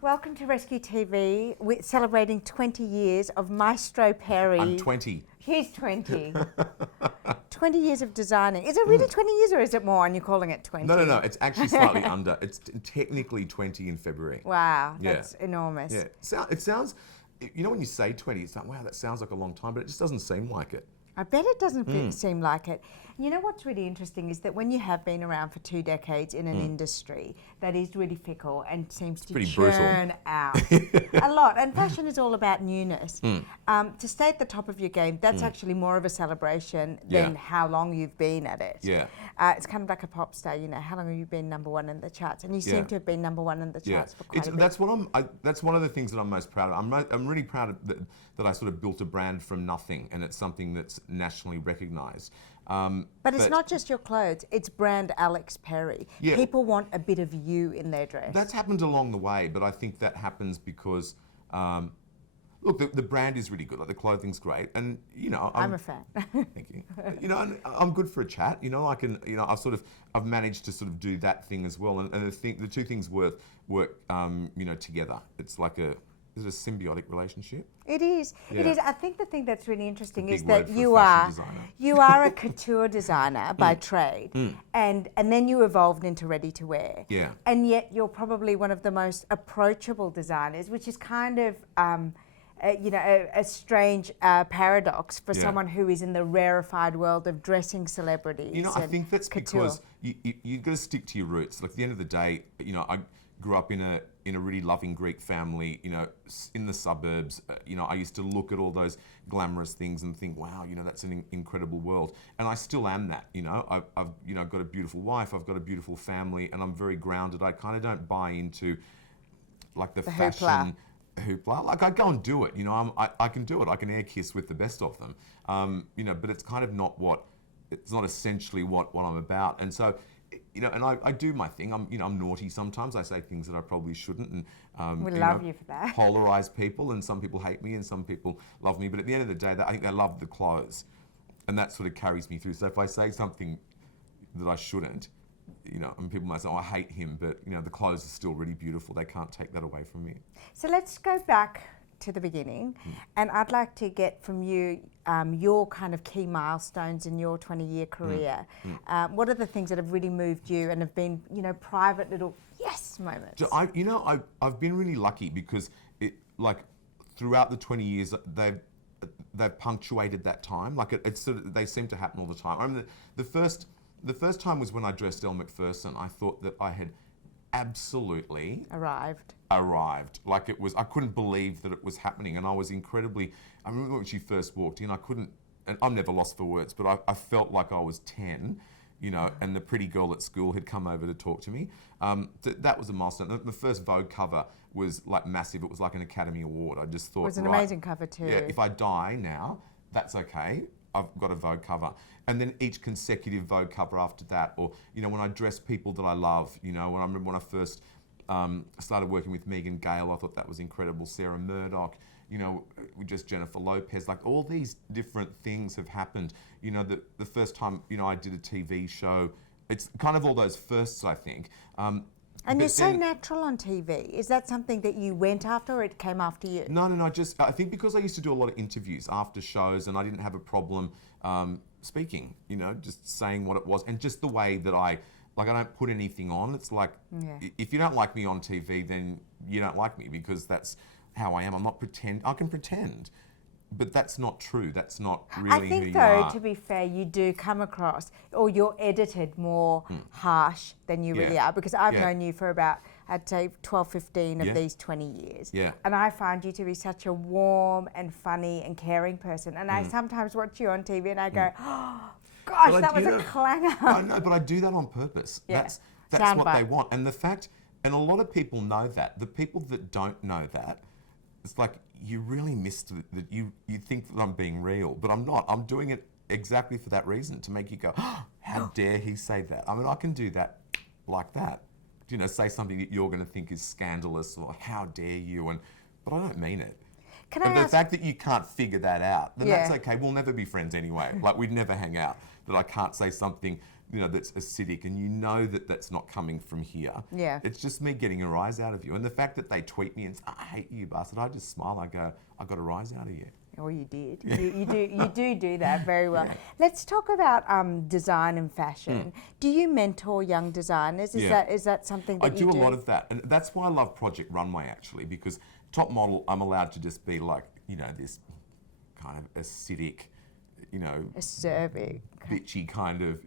Welcome to Rescue TV. We're celebrating 20 years of Maestro Perry. I'm 20. He's 20. 20 years of designing. Is it really 20 years or is it more and you're calling it 20? No. It's actually slightly under. It's technically 20 in February. Wow, that's enormous. Yeah. It sounds, you know, when you say 20, it's like, wow, that sounds like a long time, but it just doesn't seem like it. I bet it doesn't seem like it. You know what's really interesting is that when you have been around for 2 decades in an industry that is really fickle and seems to churn out a lot, and fashion is all about newness. To stay at the top of your game, that's actually more of a celebration than how long you've been at it. Yeah. It's kind of like a pop star, you know, how long have you been #1 in the charts? And you seem to have been #1 in the charts for quite a bit. That's one of the things that I'm most proud of. I'm really proud of that I sort of built a brand from nothing, and it's something that's nationally recognised. But it's not just your clothes, it's brand Alex Perry. Yeah. People want a bit of you in their dress. That's happened along the way, but I think that happens because, look, the brand is really good. Like, the clothing's great, and you know, I'm a fan. Thank you. You know, and I'm good for a chat. You know, I've managed to sort of do that thing as well, and the two things work, you know, together. It's like is it a symbiotic relationship? It is. Yeah. It is. I think the thing that's really interesting is Big that word for a you fashion are a couture designer by trade, and then you evolved into ready to wear. Yeah. And yet you're probably one of the most approachable designers, which is kind of you know, a strange paradox for someone who is in the rarefied world of dressing celebrities. You know, I think that's couture. because you've got to stick to your roots. Like, at the end of the day, you know, I grew up in a really loving Greek family, you know, in the suburbs. You know, I used to look at all those glamorous things and think, wow, you know, that's an incredible world. And I still am that, you know. I've you know, got a beautiful wife, I've got a beautiful family, and I'm very grounded. I kind of don't buy into, like, the fashion hoopla. Like, I go and do it, you know. I can do it. I can air kiss with the best of them, you know. But it's kind of not it's not essentially what I'm about. And so, you know, and I do my thing. I'm naughty sometimes. I say things that I probably shouldn't, and we love you for that. Polarize people, and some people hate me, and some people love me. But at the end of the day, I think they love the clothes, and that sort of carries me through. So if I say something that I shouldn't, you know, and people might say, "Oh, I hate him," but you know, the clothes are still really beautiful. They can't take that away from me. So let's go back to the beginning, and I'd like to get from you your kind of key milestones in your 20-year career. What are the things that have really moved you and have been, you know, private little yes moments? I've been really lucky because like throughout the 20 years they've punctuated that time. Like, it's sort of, they seem to happen all the time. I remember the first time was when I dressed Elle Macpherson. I thought that I had absolutely arrived. Like, it was, I couldn't believe that it was happening, and I was incredibly, I remember when she first walked in, and I'm never lost for words, but I felt like I was 10, you know, and the pretty girl at school had come over to talk to me. That was a milestone. The first Vogue cover was like massive. It was like an Academy Award. I just thought, it was an amazing cover too. Yeah, if I die now, that's okay. I've got a Vogue cover. And then each consecutive Vogue cover after that, or, you know, when I dress people that I love, you know, when I remember when I first started working with Megan Gale, I thought that was incredible. Sarah Murdoch, you know, just Jennifer Lopez, like, all these different things have happened. You know, the first time, you know, I did a TV show, it's kind of all those firsts, I think. And you're so natural on TV. Is that something that you went after, or it came after you? No. I think because I used to do a lot of interviews after shows, and I didn't have a problem speaking, you know, just saying what it was, and just the way that I don't put anything on. It's like, if you don't like me on TV, then you don't like me, because that's how I am. I'm not pretend. I can pretend, but that's not true. That's not really who you are. I think, though, to be fair, you do come across, or you're edited more harsh than you really are, because I've known you for about, I'd say, 12, 15 of these 20 years. Yeah. And I find you to be such a warm and funny and caring person. And I sometimes watch you on TV and I go, oh, gosh, that was a clanger. I know, but I do that on purpose. Yeah. That's what they want. And the fact, and a lot of people know that. The people that don't know that, it's like, you really missed that. You think that I'm being real, but I'm not. I'm doing it exactly for that reason, to make you go, oh, how dare he say that? I mean, I can do that like that. You know, say something that you're going to think is scandalous, or how dare you, but I don't mean it. Can I And the ask? fact that you can't figure that out, then that's Yeah. okay. We'll never be friends anyway. Like, we'd never hang out. That I can't say something, that's acidic, and you know that that's not coming from here. Yeah. It's just me getting a rise out of you. And the fact that they tweet me and say, I hate you, bastard, I just smile. I go, I got a rise out of you. Oh, you did. You do that very well. Let's talk about design and fashion. Do you mentor young designers? Is that something that I you do do? a lot of that, and that's why I love Project Runway, actually, because top model, I'm allowed to just be like, this kind of acidic, Acerbic. bitchy kind of,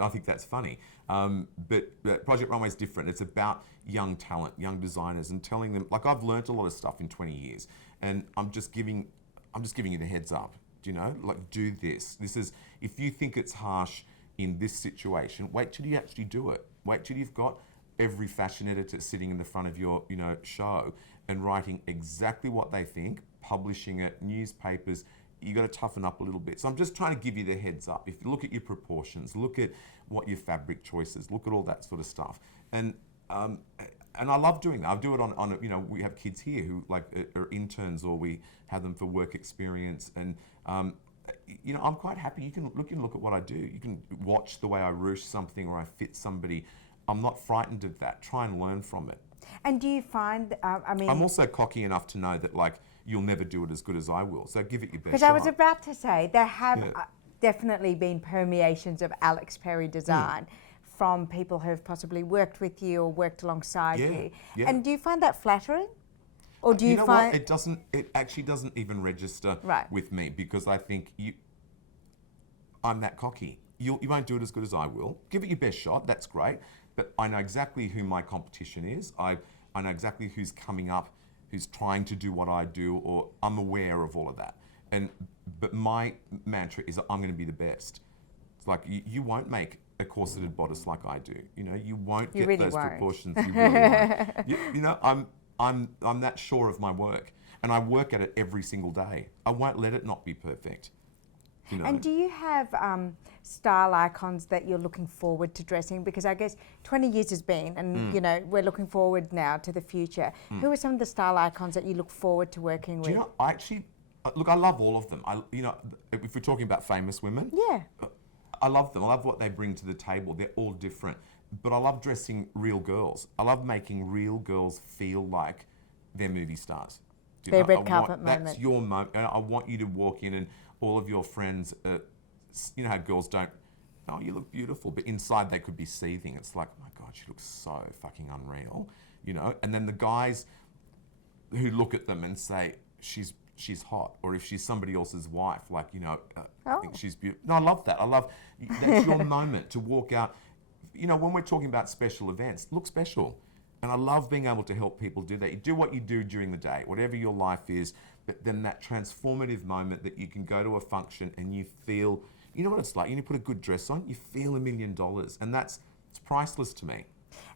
I think that's funny. But Project Runway is different. It's about young talent, young designers, and telling them, like, I've learnt a lot of stuff in 20 years, and I'm just giving you the heads up. Like, do this. This is, if you think it's harsh in this situation, wait till you actually do it. Wait till you've got every fashion editor sitting in the front of your, show and writing exactly what they think, publishing it, newspapers. You got to toughen up a little bit. So I'm just trying to give you the heads up. If you look at your proportions, look at what your fabric choices, look at all that sort of stuff. And I love doing that. I do it on we have kids here who are interns, or we have them for work experience. And I'm quite happy. You can look at what I do. You can watch the way I ruche something or I fit somebody. I'm not frightened of that. Try and learn from it. And do you find, I'm also cocky enough to know that, like, you'll never do it as good as I will. So give it your best because shot. I was about to say, there have definitely been permeations of Alex Perry design from people who have possibly worked with you or worked alongside you. Yeah. And do you find that flattering? Or do you find... What? It actually doesn't even register with me, because I think I'm that cocky. You won't do it as good as I will. Give it your best shot, that's great. But I know exactly who my competition is. I know exactly who's coming up, who's trying to do what I do, or I'm aware of all of that. But my mantra is that I'm going to be the best. It's like, you won't make a corseted bodice like I do. You won't get those proportions. You really won't. I'm that sure of my work, and I work at it every single day. I won't let it not be perfect. And do you have style icons that you're looking forward to dressing? Because I guess 20 years has been, and we're looking forward now to the future. Who are some of the style icons that you look forward to working with? I actually look. I love all of them. If we're talking about famous women, I love them. I love what they bring to the table. They're all different, but I love dressing real girls. I love making real girls feel like they're movie stars. Their red carpet moment. That's your moment. And I want you to walk in and all of your friends, how girls don't, oh, you look beautiful, but inside they could be seething. It's like, oh my God, she looks so fucking unreal, And then the guys who look at them and say, she's hot, or if she's somebody else's wife, I think she's beautiful. No, I love that. That's your moment to walk out. When we're talking about special events, look special. And I love being able to help people do that. You do what you do during the day, whatever your life is, but then that transformative moment that you can go to a function and you feel, you know what it's like, you put a good dress on, you feel $1 million. And it's priceless to me.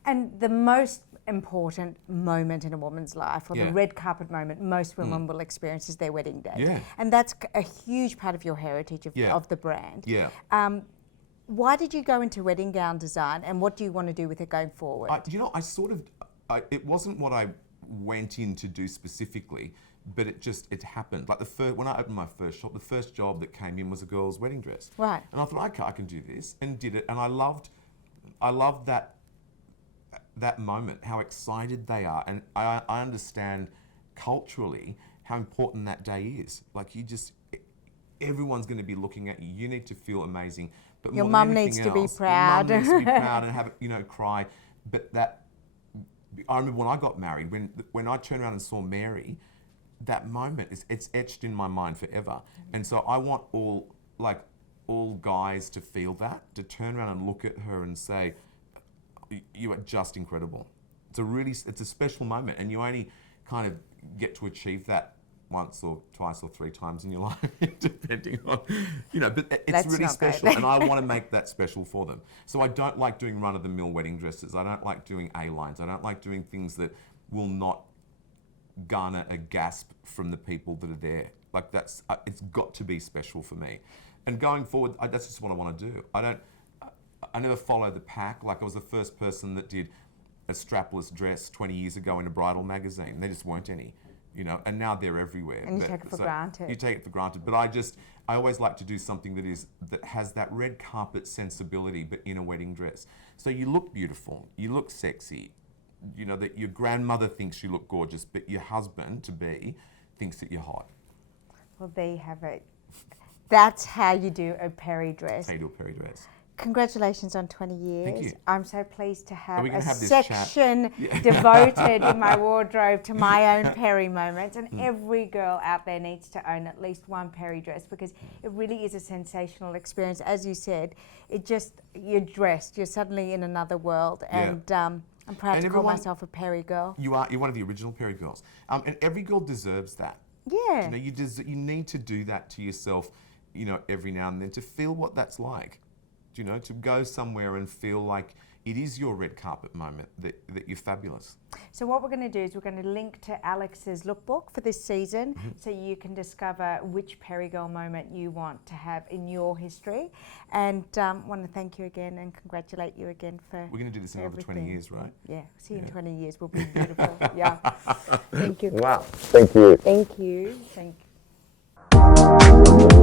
And the most important moment in a woman's life, or the red carpet moment most women will experience, is their wedding day. Yeah. And that's a huge part of your heritage of the brand. Yeah. Why did you go into wedding gown design, and what do you want to do with it going forward? It wasn't what I went in to do specifically, but it happened. Like when I opened my first shop, the first job that came in was a girl's wedding dress. Right. And I thought, okay, I can do this, and did it. And I loved that moment, how excited they are. And I understand culturally how important that day is. Like, everyone's going to be looking at you. You need to feel amazing. But your mum needs to be proud. Your mum needs to be proud and have cry. But I remember when I got married, when I turned around and saw Mary, that moment it's etched in my mind forever. And so I want all guys to feel that, to turn around and look at her and say, you are just incredible. It's a special moment, and you only kind of get to achieve that once or twice or three times in your life, depending on, but it's That's really not special, great. and I want to make that special for them. So I don't like doing run-of-the-mill wedding dresses. I don't like doing A-lines. I don't like doing things that will not garner a gasp from the people that are there. Like, it's got to be special for me. And going forward, that's just what I want to do. I never follow the pack. Like, I was the first person that did a strapless dress 20 years ago in a bridal magazine. There just weren't any. you know, and now they're everywhere. And you take it for granted. You take it for granted. But I always like to do something that has that red carpet sensibility, but in a wedding dress. So you look beautiful, you look sexy, you know, that your grandmother thinks you look gorgeous, but your husband-to-be thinks that you're hot. Well, there you have it. That's how you do a peri dress. That's how you do a peri dress. Congratulations on 20 years. Thank you. I'm so pleased to have a this section devoted in my wardrobe to my own peri moments. And every girl out there needs to own at least one peri dress, because it really is a sensational experience. As you said, you're dressed, you're suddenly in another world. And I'm proud to call myself a peri girl. You're one of the original peri girls. And every girl deserves that. Yeah. You know, you need to do that to yourself, you know, every now and then, to feel what that's like. You know, to go somewhere and feel like it is your red carpet moment, that you're fabulous. So what we're going to do is we're going to link to Alex's lookbook for this season, so you can discover which peri girl moment you want to have in your history. And want to thank you again and congratulate you again for We're going to do this in another 20 years, right? Yeah, see you in 20 years. We'll be beautiful. Yeah. Thank you. Wow. Thank you. Thank you. Thank you.